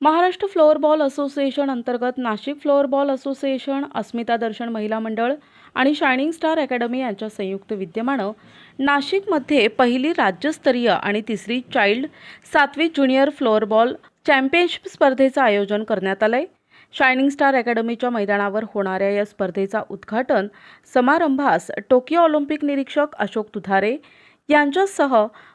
Maharashtra floorball association अंतर्गत Nashik floorball association Asmita Darshan महिला मंडळ आणि शायनिंग स्टार अकॅडमी यांच्या संयुक्त विद्यमानं नाशिकमध्ये पहिली राज्यस्तरीय आणि तिसरी चाइल्ड सातवी ज्युनियर फ्लोअरबॉल चॅम्पियनशिप स्पर्धेचं आयोजन करण्यात आलंय. शायनिंग स्टार अकॅडमीच्या मैदानावर होणाऱ्या या स्पर्धेचा उद्घाटन समारंभास टोकियो ऑलिम्पिक निरीक्षक अशोक तुधारे यांच्यासह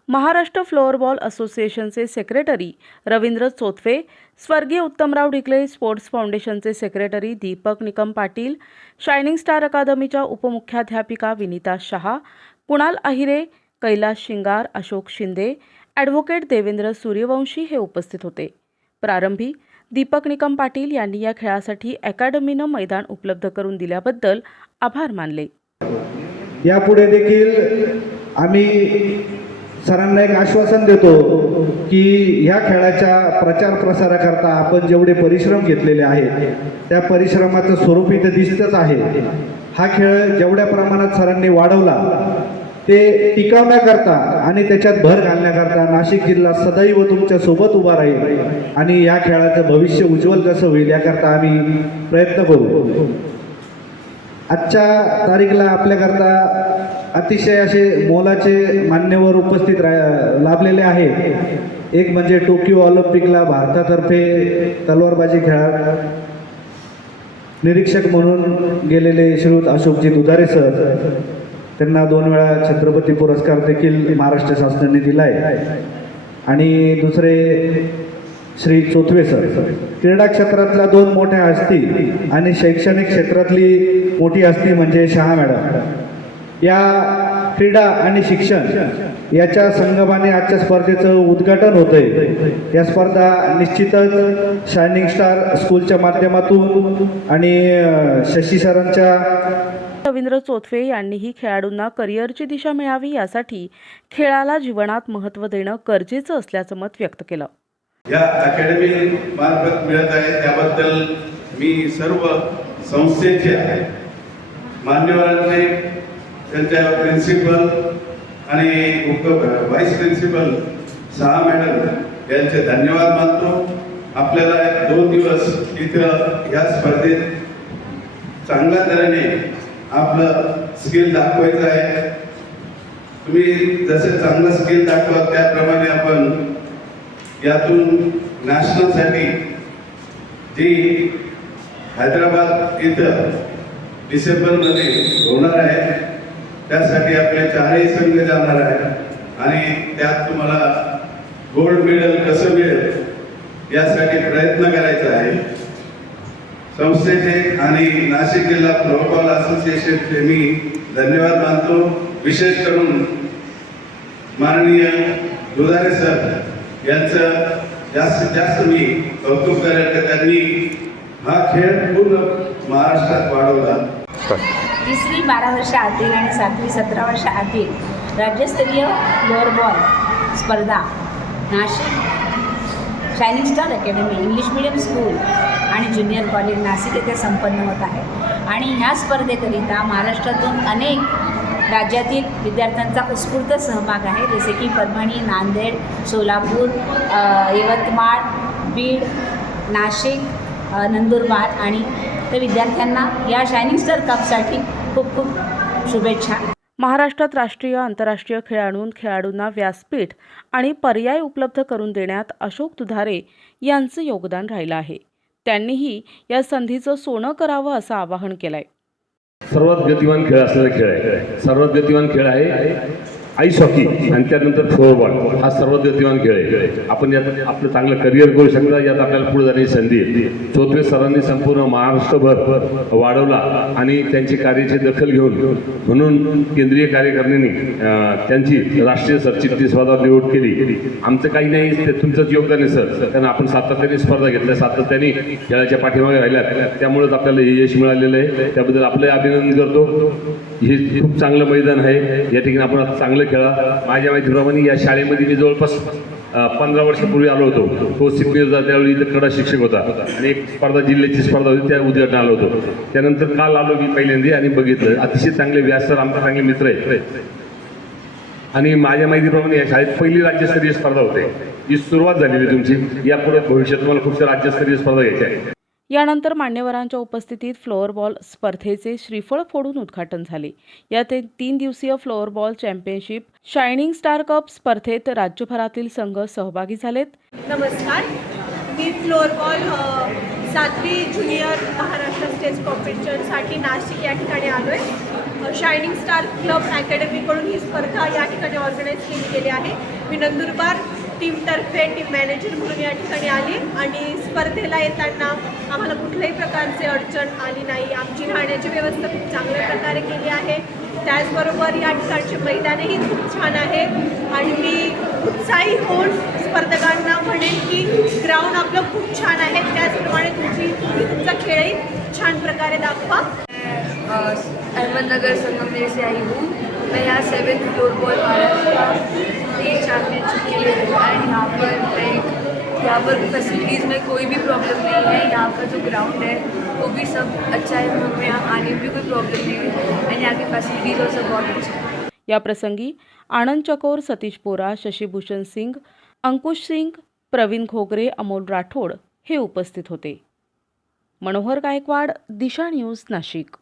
महाराष्ट्र फ्लोअरबॉल असोसिएशनचे सेक्रेटरी रवींद्र चोथवे स्वर्गीय उत्तमराव ढिकले स्पोर्ट्स फाउंडेशनचे secretary Deepak Nikam Patil shining star अकादमीच्या उपमुख्याध्यापिका विनिता शहा कुणाल अहिरे कैलास शिंगार अशोक शिंदे ॲडव्होकेट देवेंद्र सूर्यवंशी हे उपस्थित होते. प्रारंभी दीपक निकम पाटील यांनी या खेळासाठी अकॅडमीनं मैदान उपलब्ध करून दिल्याबद्दल आभार मानले. यापुढे देखील आम्ही सरांना एक आश्वासन देतो की ह्या खेळाच्या प्रचार प्रसाराकरता आपण जेवढे परिश्रम घेतलेले आहेत त्या परिश्रमाचं स्वरूप इथं दिसतच आहे. हा खेळ जेवढ्या प्रमाणात सरांनी वाढवला ते टिकवण्याकरता आणि त्याच्यात भर घालण्याकरता नाशिक जिल्हा सदैव तुमच्यासोबत उभा राहील आणि या खेळाचं भविष्य उज्ज्वल कसं होईल याकरता आम्ही प्रयत्न करू. आजच्या तारीखला आपल्याकरता अतिशय असे मोलाचे मान्यवर उपस्थित रा लाभलेले आहेत. एक म्हणजे टोकियो ऑलिम्पिकला भारतातर्फे तलवारबाजी खेळाड निरीक्षक म्हणून गेलेले श्रीयुत अशोकजी दुधारे सर त्यांना दोन वेळा छत्रपती पुरस्कार देखील महाराष्ट्र शासनाने दिला आहे आणि दुसरे श्री चोथवे सर. क्रीडा क्षेत्रातल्या दोन मोठ्या हस्ती आणि शैक्षणिक क्षेत्रातली मोठी हस्ती म्हणजे शहा मॅडम. या क्रीडा आणि शिक्षण याच्या संगमाने आजच्या स्पर्धेचं उद्घाटन होतंय. या स्पर्धा निश्चितच शायनिंग स्टार स्कूलच्या माध्यमातून आणि शशी सरांच्या रवींद्र चोथवे यांनीही खेळाडूंना करिअरची दिशा मिळावी यासाठी खेळाला जीवनात महत्त्व देणं गरजेचं असल्याचं मत व्यक्त केलं. या अकॅडमी मार्फत मिळत आहे. त्याबद्दल मी सर्व संस्थेचे मान्यवरांचे त्यांच्या प्रिन्सिपल आणि उप व्हाईस प्रिन्सिपल सहा मॅडम यांचे धन्यवाद मानतो. आपल्याला दोन दिवस इथं या स्पर्धेत चांगल्या तऱ्हेने आपलं स्किल दाखवायचं आहे. तुम्ही जसे चांगलं स्किल दाखवा त्याप्रमाणे आपण यातून नॅशनलसाठी जी हैदराबाद इथं डिसेंबरमध्ये होणार आहे त्यासाठी आपले चारही संघ जाणार आहे. आणि त्यात तुम्हाला गोल्ड मेडल कसं मिळेल यासाठी प्रयत्न करायचा आहे. संस्थेचे आणि नाशिक जिल्हा फ्लोबॉल असोसिएशनचे मी धन्यवाद मानतो. विशेष करून माननीय दुधारे सर यांचं जास्तीत जास्त मी कौतुक करेल की त्यांनी हा खेळ पूर्ण महाराष्ट्रात वाढवला. तिसरी बारा वर्ष आतील आणि सातवी सतरा वर्ष आतील राज्यस्तरीय फ्लोअरबॉल स्पर्धा Nashik shining star academy English medium school आणि ज्युनियर कॉलेज नाशिक येथे संपन्न होत आहे. आणि ह्या स्पर्धेकरिता महाराष्ट्रातून अनेक राज्यातील विद्यार्थ्यांचा उत्स्फूर्त सहभाग आहे. जसे की परभणी नांदेड सोलापूर यवतमाळ बीड नाशिक नंदुरबार आणि तर विद्यार्थ्यांना या शायनिंग स्टार कपसाठी खूप खूप शुभेच्छा. महाराष्ट्रात राष्ट्रीय आंतरराष्ट्रीय खेळाडूं खेळाडूंना व्यासपीठ आणि पर्याय उपलब्ध करून देण्यात अशोक तुधारे यांचं योगदान राहिलं आहे. त्यांनीही या संधीचं सोनं करावं असं आवाहन केलं आहे सर्वात गतिमान खेळ असलेला खेळ आहे. सर्वात गतिमान खेळ आहे आईस हॉकी आणि त्यानंतर थ्रोबॉल हा सर्वात गतिमान खेळ आहे. आपण यात आपलं चांगलं करिअर करू शकता यात आपल्याला पुढे जाण्याची संधी आहे. चौथवे सरांनी संपूर्ण महाराष्ट्रभर वाढवला आणि त्यांची कार्याची दखल घेऊन म्हणून केंद्रीय कार्यकारिणीने त्यांची राष्ट्रीय सरचिटणीस पदावर निवड केली. आमचं काही नाही ते तुमचंच योगदान आहे सर. कारण आपण सातत्याने स्पर्धा घेतल्या सातत्याने खेळाच्या पाठीमागे राहिल्या त्यामुळेच आपल्याला हे यश मिळालेलं आहे. त्याबद्दल आपलं अभिनंदन करतो. हे खूप चांगलं मैदान आहे. या ठिकाणी आपण चांगलं चांगलं खेळा माझ्या माहितीप्रमाणे या शाळेमध्ये मी जवळपास पंधरा वर्षापूर्वी आलो होतो. तो सिनियरचा त्यावेळी इथं कडा शिक्षक होता. आणि एक स्पर्धा जिल्ह्याची स्पर्धा होती त्या उद्घाटन आलो होतो. त्यानंतर काल आलो मी पहिल्यांदा आणि बघितलं. अतिशय चांगले व्यासर आमचा आमचे चांगले मित्र आहेत. आणि माझ्या माहितीप्रमाणे या शाळेत पहिली राज्यस्तरीय स्पर्धा होते. ही सुरुवात झालेली आहे तुमची. यापुढे भविष्यात तुम्हाला खूपशा राज्यस्तरीय स्पर्धा घ्यायच्या आहेत. यानंतर मान्यवरांच्या उपस्थितीत फ्लोअरबॉल स्पर्धेचे श्रीफळ फोडून उद्घाटन झाले. या ते तीन दिवसीय floorball championship shining star cup स्पर्धेत राज्यभरातील संघ सहभागी झालेत. नमस्कार. मी फ्लोअरबॉल सातवी ज्युनियर महाराष्ट्र स्टेज कॉम्पिटिशनसाठी नाशिक या ठिकाणी आलो आहे शायनिंग स्टार क्लब अकॅडमीकडून ही स्पर्धा या ठिकाणी ऑर्गनाईज केली गेली आहे. मी नंदुरबार टीमतर्फे टीम मॅनेजर म्हणून या ठिकाणी आली आणि स्पर्धेला येताना आम्हाला कुठल्याही प्रकारचे अडचण आली नाही. आमची राहण्याची व्यवस्था खूप चांगल्या प्रकारे केली आहे. त्याचबरोबर या ठिकाणचे मैदानही खूप छान आहे आणि मी उत्साही होऊन स्पर्धकांना म्हणेन की ग्राउंड आपलं खूप छान आहे. त्याचप्रमाणे तुमची तुम्ही तुमचा खेळही छान प्रकारे दाखवा. अहमदनगर संगमनेर से आई हूँ. मैं यहाँ seven floorball Maharashtra championship के लिए एंड यहाँ पर लाइक यहाँ पर फैसिलिटीज़ में कोई भी प्रॉब्लम नहीं है यहाँ का जो ग्राउंड है वो भी सब अच्छा है हमें यहाँ आने में भी कोई प्रॉब्लम नहीं है एंड यहाँ की फैसिलिटीज़ और सब बहुत अच्छी है। याप्रसंगी आनंद चकोर सतीश बोरा शशीभूषण सिंग अंकुश सिंग प्रवीण घोगरे अमोल राठोड हे उपस्थित होते. मनोहर गायकवाड दिशा न्यूज नाशिक.